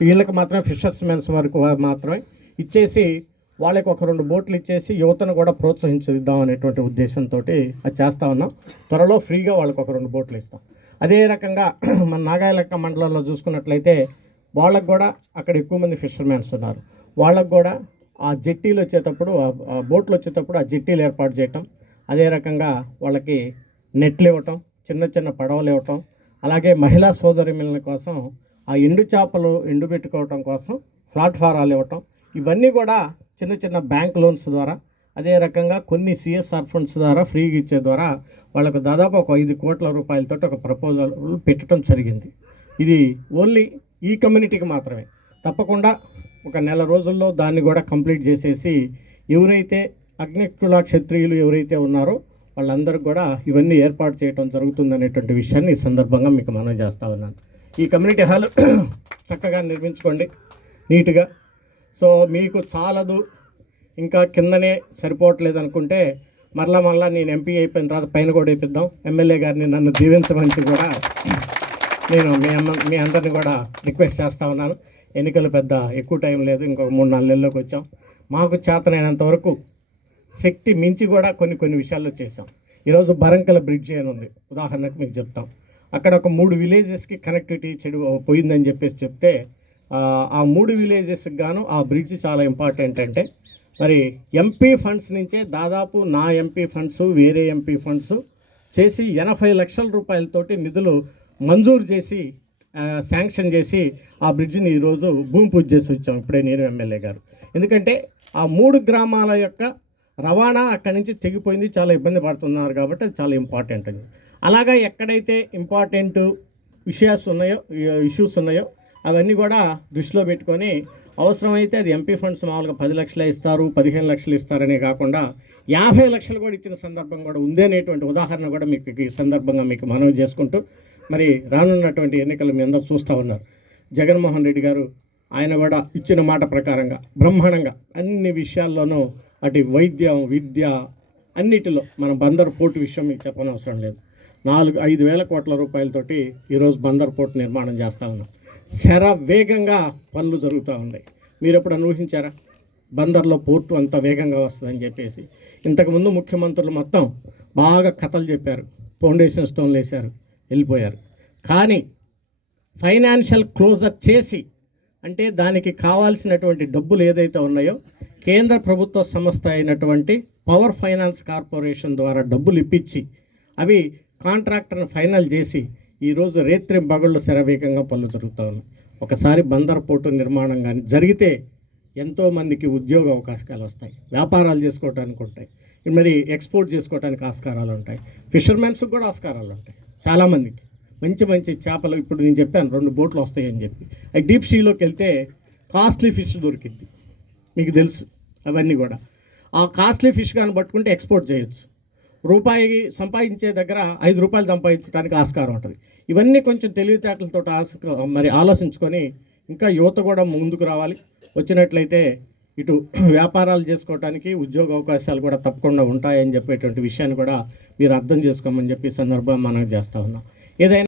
వీళ్ళకి మాత్రమే fissures men's వరకు మాత్రమే ఇచ్చేసి వాళ్ళకి ఒక రెండు బోట్లు ఇచ్చేసి యువతను కూడా ప్రోత్సహించుద్దాం అనేటువంటి ఉద్దేశంతో అది చేస్తా ఉన్నాం. త్వరలో ఫ్రీగా వాళ్ళకి ఒక రెండు బోట్లు ఇస్తాం. అదే రకంగా మన నాగాయలక్క మండలంలో చూసుకున్నట్లయితే వాళ్ళకు కూడా అక్కడ ఎక్కువ మంది ఫిషర్మెన్స్ ఉన్నారు. వాళ్ళకు కూడా ఆ జెట్టీలు వచ్చేటప్పుడు ఆ- ఆ బోట్లు వచ్చేటప్పుడు ఆ జెట్టీలు ఏర్పాటు చేయటం అదే రకంగా వాళ్ళకి నెట్లు ఇవ్వటం చిన్న చిన్న పడవలు ఇవ్వటం అలాగే మహిళా సోదరిమిల కోసం ఆ ఎండు చేపలు ఎండు పెట్టుకోవటం కోసం ప్లాట్ఫారాలు ఇవ్వటం. ఇవన్నీ కూడా చిన్న చిన్న బ్యాంక్ లోన్స్ ద్వారా అదే రకంగా కొన్ని సిఎస్ఆర్ ఫండ్స్ ద్వారా ఫ్రీగా ఇచ్చే ద్వారా వాళ్ళకు దాదాపు ఒక ఐదు కోట్ల రూపాయలతో ఒక ప్రపోజల్ పెట్టడం జరిగింది. ఇది ఓన్లీ ఈ కమ్యూనిటీకి మాత్రమే. తప్పకుండా ఒక నెల రోజుల్లో దాన్ని కూడా కంప్లీట్ చేసేసి ఎవరైతే అగ్నికుల క్షత్రియులు ఎవరైతే ఉన్నారో వాళ్ళందరికీ కూడా ఇవన్నీ ఏర్పాటు చేయడం జరుగుతుందనేటువంటి విషయాన్ని ఈ సందర్భంగా మీకు మనం చేస్తా ఉన్నాను ఈ కమ్యూనిటీ హాల్ చక్కగా నిర్మించుకోండి నీట్గా. సో మీకు చాలదు. ఇంకా కిందనే సరిపోవట్లేదు అనుకుంటే మరలా మరలా నేను ఎంపీ అయిపోయిన తర్వాత పైన కూడా వేయిద్దాం ఎమ్మెల్యే గారిని నన్ను దీవించమని కూడా నేను మీ అమ్మ మీ అందరిని కూడా రిక్వెస్ట్ చేస్తా ఉన్నాను. ఎన్నికలు పెద్ద ఎక్కువ టైం లేదు. ఇంకొక మూడు నాలుగు నెలల్లోకి వచ్చాం. మాకు చేతనైనంత వరకు శక్తి మించి కూడా కొన్ని కొన్ని విషయాల్లో చేసాం ఈరోజు బరంకల బ్రిడ్జ్ అని ఉంది. ఉదాహరణకు మీకు చెప్తాం. అక్కడ ఒక మూడు విలేజెస్కి కనెక్టివిటీ చెడు పోయిందని చెప్పేసి చెప్తే ఆ, మూడు విలేజెస్కి గాను ఆ బ్రిడ్జ్ చాలా ఇంపార్టెంట్ అంటే మరి ఎంపీ ఫండ్స్ నుంచే దాదాపు నా ఎంపీ ఫండ్స్ వేరే ఎంపీ ఫండ్స్ చేసి ఎనభై లక్షల రూపాయలతోటి నిధులు మంజూరు చేసి శాంక్షన్ చేసి ఆ బ్రిడ్జిని ఈరోజు భూమి పూజ చేసి వచ్చాం. ఇప్పుడే నేను ఎమ్మెల్యే గారు. ఎందుకంటే ఆ మూడు గ్రామాల యొక్క రవాణా అక్కడి నుంచి తెగిపోయింది చాలా ఇబ్బంది పడుతున్నారు కాబట్టి అది చాలా ఇంపార్టెంట్ అని. అలాగా ఎక్కడైతే ఇంపార్టెంట్ విషయాస్ ఉన్నాయో ఇష్యూస్ ఉన్నాయో అవన్నీ కూడా దృష్టిలో పెట్టుకొని అవసరమైతే అది ఎంపీ ఫండ్స్ మామూలుగా పది లక్షలే ఇస్తారు పదిహేను లక్షలు ఇస్తారనే కాకుండా యాభై లక్షలు కూడా ఇచ్చిన సందర్భం కూడా ఉంది అనేటువంటి ఉదాహరణ కూడా మీకు ఈ సందర్భంగా మీకు మనవి చేసుకుంటూ మరి రానున్నటువంటి ఎన్నికలు మీ అందరూ చూస్తూ ఉన్నారు. జగన్మోహన్ రెడ్డి గారు ఆయన కూడా ఇచ్చిన మాట ప్రకారంగా బ్రహ్మాండంగా అన్ని విషయాల్లోనూ అటు వైద్యం విద్య అన్నిటిలో మన బందరు పోర్టు విషయం మీకు చెప్పనవసరం లేదు. నాలుగు ఐదు వేల కోట్ల రూపాయలతోటి ఈరోజు బందర్ పోర్టు నిర్మాణం చేస్తా ఉన్నాం శర వేగంగా పనులు జరుగుతూ ఉన్నాయి. మీరు ఎప్పుడు ఊహించారా? బందర్లో పోర్టు అంత వేగంగా వస్తుందని చెప్పేసి. ఇంతకుముందు ముఖ్యమంత్రులు మొత్తం బాగా కథలు చెప్పారు. ఫౌండేషన్ స్టోన్లు వేశారు. వెళ్ళిపోయారు. కానీ ఫైనాన్షియల్ క్లోజర్ చేసి అంటే దానికి కావాల్సినటువంటి డబ్బులు ఏదైతే ఉన్నాయో కేంద్ర ప్రభుత్వ సంస్థ అయినటువంటి పవర్ ఫైనాన్స్ కార్పొరేషన్ ద్వారా డబ్బులు ఇప్పించి అవి కాంట్రాక్టర్ని ఫైనల్ చేసి ఈరోజు రేత్రి బగళ్ళు శరవేగంగా పనులు జరుగుతూ ఉన్నాయి. ఒకసారి బందర్ పోర్టు నిర్మాణం కానీ జరిగితే ఎంతోమందికి ఉద్యోగ అవకాశాలు వస్తాయి. వ్యాపారాలు చేసుకోవడానికి ఉంటాయి. మరి ఎక్స్పోర్ట్ చేసుకోవడానికి ఆస్కారాలు ఉంటాయి. ఫిషర్మెన్స్కి కూడా ఆస్కారాలు ఉంటాయి. చాలామందికి మంచి మంచి చేపలు ఇప్పుడు నేను చెప్పాను రెండు బోట్లు వస్తాయని చెప్పి. అవి డీప్ సీలోకి వెళ్తే కాస్ట్లీ ఫిష్ దొరికింది మీకు తెలుసు. అవన్నీ కూడా. ఆ కాస్ట్లీ ఫిష్ కానీ పట్టుకుంటే ఎక్స్పోర్ట్ చేయొచ్చు. రూపాయి సంపాదించే దగ్గర ఐదు రూపాయలు సంపాదించడానికి ఆస్కారం ఉంటుంది. ఇవన్నీ కొంచెం తెలివితేటలతో ఆస్క మరి ఆలోచించుకొని ఇంకా యువత కూడా ముందుకు రావాలి. వచ్చినట్లయితే ఇటు వ్యాపారాలు చేసుకోవడానికి ఉద్యోగ అవకాశాలు కూడా తప్పకుండా ఉంటాయని చెప్పేటువంటి విషయాన్ని కూడా మీరు అర్థం చేసుకోమని చెప్పి సందర్భం మనం చేస్తా ఉన్నాం. ఏదైనా